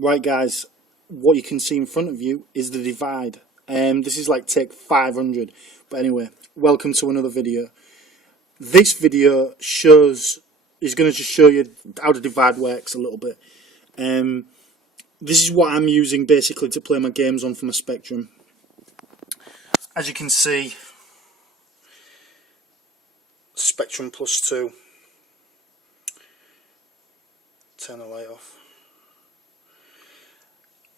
Right guys, what you can see in front of you is the DivIDE. This is like take 500, but anyway, welcome to another video. This video is going to just show you how the DivIDE works a little bit. This is what I'm using basically to play my games on from a Spectrum. As you can see, Spectrum Plus 2. Turn the light off.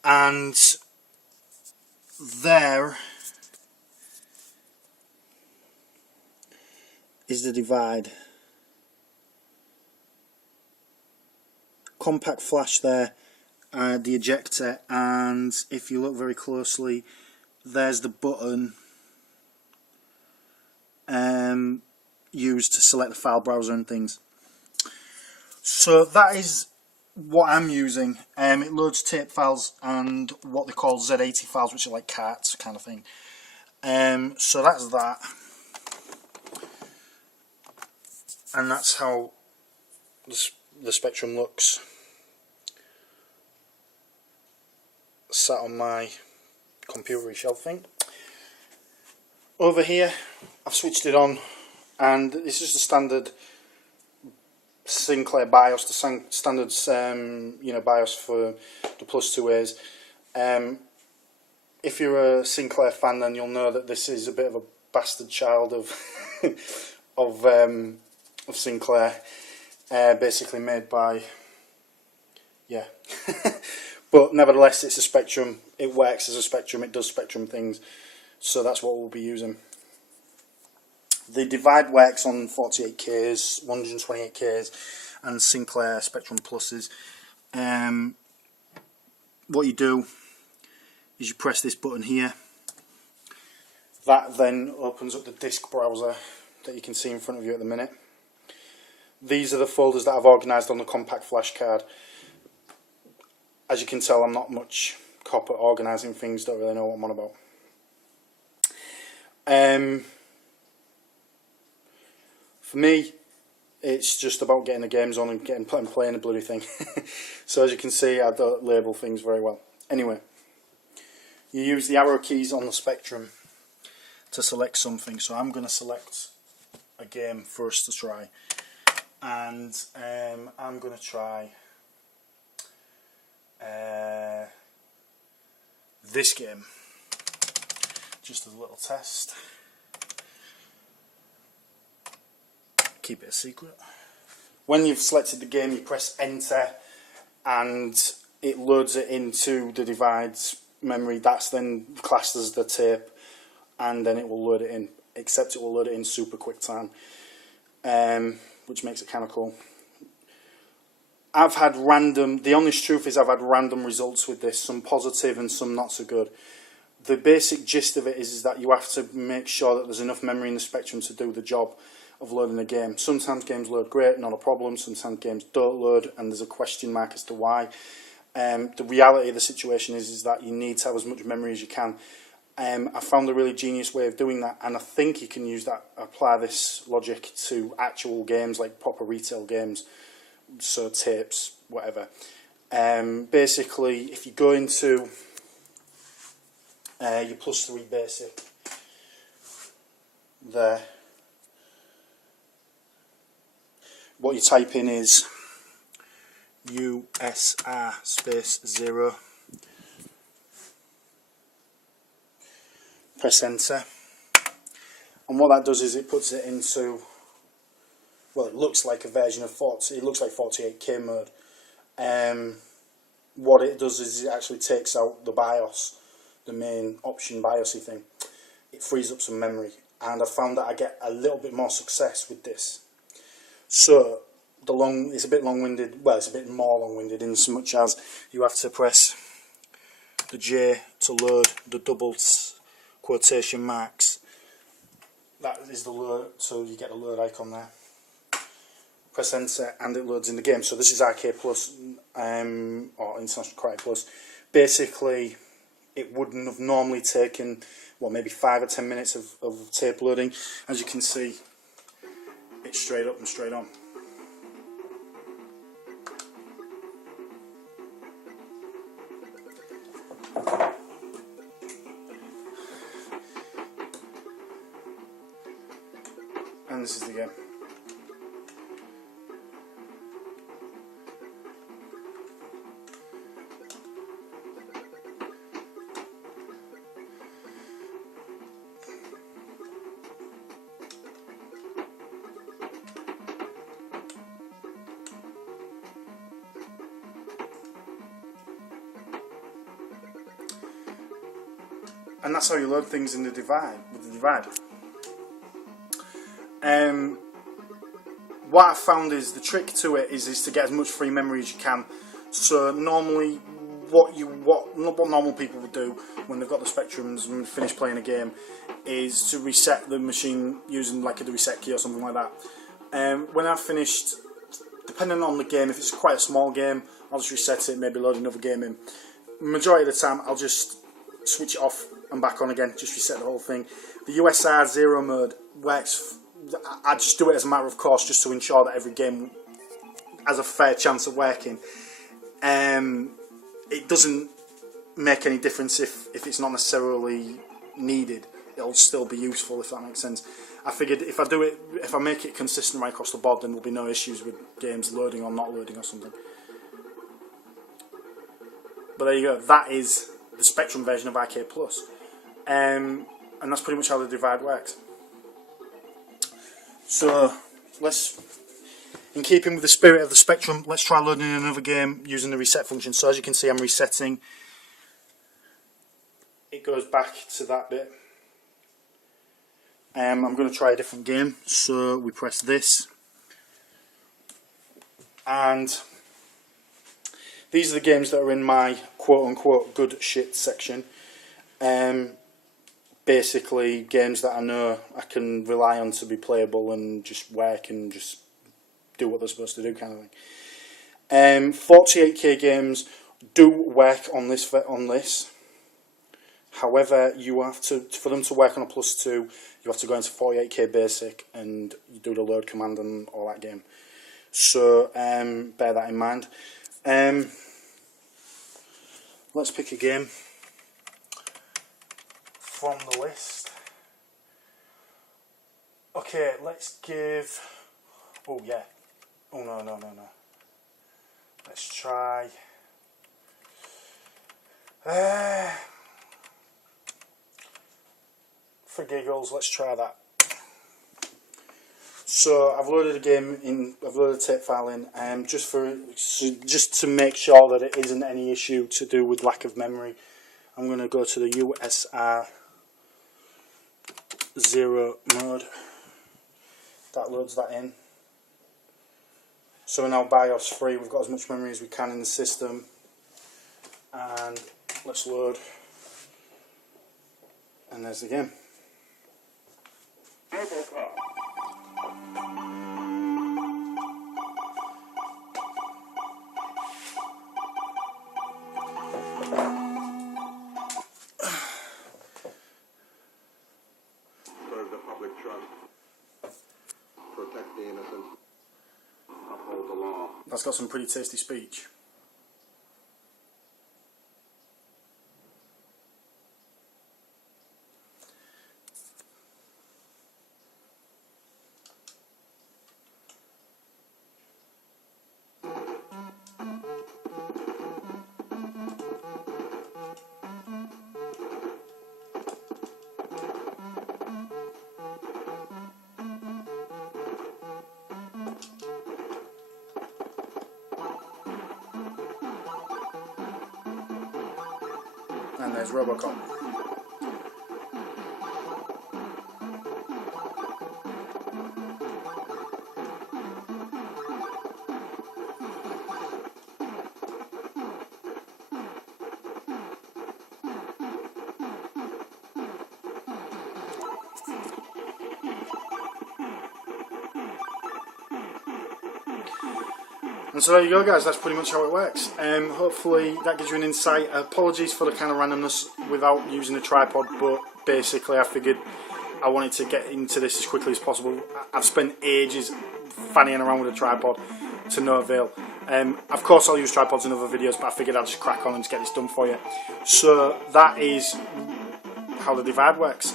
And there is the DivIDE. Compact flash there, the ejector, and if you look very closely, there's the button used to select the file browser and things. So that is what I'm using. It loads tape files and what they call Z80 files, which are like carts kind of thing. So that's that, and that's how the Spectrum looks sat on my computer shelf thing. Over here I've switched it on, and this is the standard Sinclair BIOS, the standard BIOS for the Plus 2As. If you're a Sinclair fan, then you'll know that this is a bit of a bastard child of of Sinclair, basically made by but nevertheless it's a Spectrum. It works as a Spectrum, it does Spectrum things, so that's what we'll be using. The DivIDE works on 48Ks, 128Ks and Sinclair Spectrum Pluses. What you do is you press this button here. That then opens up the disk browser that you can see in front of you at the minute. These are the folders that I've organised on the compact flash card. As you can tell, I'm not much cop at organising things, don't really know what I'm on about. For me, it's just about getting the games on and playing the bloody thing. So as you can see, I don't label things very well. Anyway, you use the arrow keys on the Spectrum to select something. So I'm going to select a game for us to try, and I'm going to try this game, just as a little test. Keep it a secret. When you've selected the game, you press enter and it loads it into the DivIDE's memory. That's then classed as the tape, and then it will load it in, except it will load it in super quick time, which makes it kind of cool. I've had the honest truth is I've had random results with this, some positive and some not so good. The basic gist of it is that you have to make sure that there's enough memory in the Spectrum to do the job of loading a game. Sometimes games load great, not a problem. Sometimes games don't load and there's a question mark as to why. The reality of the situation is that you need to have as much memory as you can. I found a really genius way of doing that, and I think you can apply this logic to actual games, like proper retail games, so tapes, whatever. Basically, if you go into your Plus 3 basic there, what you type in is USR space 0, press enter, and what that does is it puts it into, well, it looks like a version of 48K mode. What it does is it actually takes out the BIOS, the main option BIOSy thing. It frees up some memory, and I found that I get a little bit more success with this. So it's a bit long-winded. Well, it's a bit more long-winded in so much as you have to press the J to load the double quotation marks. That is the load, so you get the load icon there. Press enter and it loads in the game. So this is RK Plus, or International Karate Plus. Basically, it wouldn't have normally taken, well, maybe 5 or 10 minutes of tape loading. As you can see, it's straight up and straight on. this is the game. And that's how you load things in the DivIDE, with the DivIDE. What I've found is the trick to it is to get as much free memory as you can. So normally, what normal people would do when they've got the Spectrums and finish playing a game is to reset the machine using like a reset key or something like that. When I've finished, depending on the game, if it's quite a small game, I'll just reset it, maybe load another game in. Majority of the time, I'll just switch it off and back on again, just reset the whole thing. The USR 0 mode works, I just do it as a matter of course, just to ensure that every game has a fair chance of working. It doesn't make any difference if it's not necessarily needed. It'll still be useful, if that makes sense. I figured if I make it consistent right across the board, then there'll be no issues with games loading or not loading or something. But there you go, that is the Spectrum version of Arcade Plus. And that's pretty much how the DivIDE works. So let's, in keeping with the spirit of the Spectrum, let's try loading in another game using the reset function. So as you can see, I'm resetting. It goes back to that bit. I'm going to try a different game. So we press this, and these are the games that are in my quote-unquote good shit section. Basically games that I know I can rely on to be playable and just work and just do what they're supposed to do, kind of thing. 48k games do work on this. However, you have to, for them to work on a +2, you have to go into 48k basic and you do the load command and all that game. So bear that in mind. Let's pick a game from the list. Okay, let's give. Oh yeah. Oh no. Let's try. For giggles, let's try that. So I've loaded a game in. I've loaded a tape file in, just to make sure that it isn't any issue to do with lack of memory. I'm going to go to the USR 0 mode. That loads that in. So we're now BIOS free. We've got as much memory as we can in the system, and let's load. And there's the game. Serve the public trust. Protect the innocent. Uphold the law. That's got some pretty tasty speech. And there's Robocop. And so there you go, guys, that's pretty much how it works. Hopefully that gives you an insight. Apologies for the kind of randomness without using a tripod, but basically I figured I wanted to get into this as quickly as possible. I've spent ages fannying around with a tripod to no avail. Of course I'll use tripods in other videos, but I figured I'd just crack on and just get this done for you. So that is how the DivIDE works.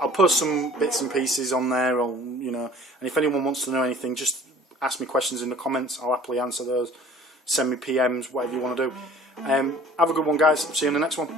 I'll post some bits and pieces on there, or and if anyone wants to know anything, just ask me questions in the comments. I'll happily answer those. Send me PMs, whatever you want to do. Have a good one, guys. See you in the next one.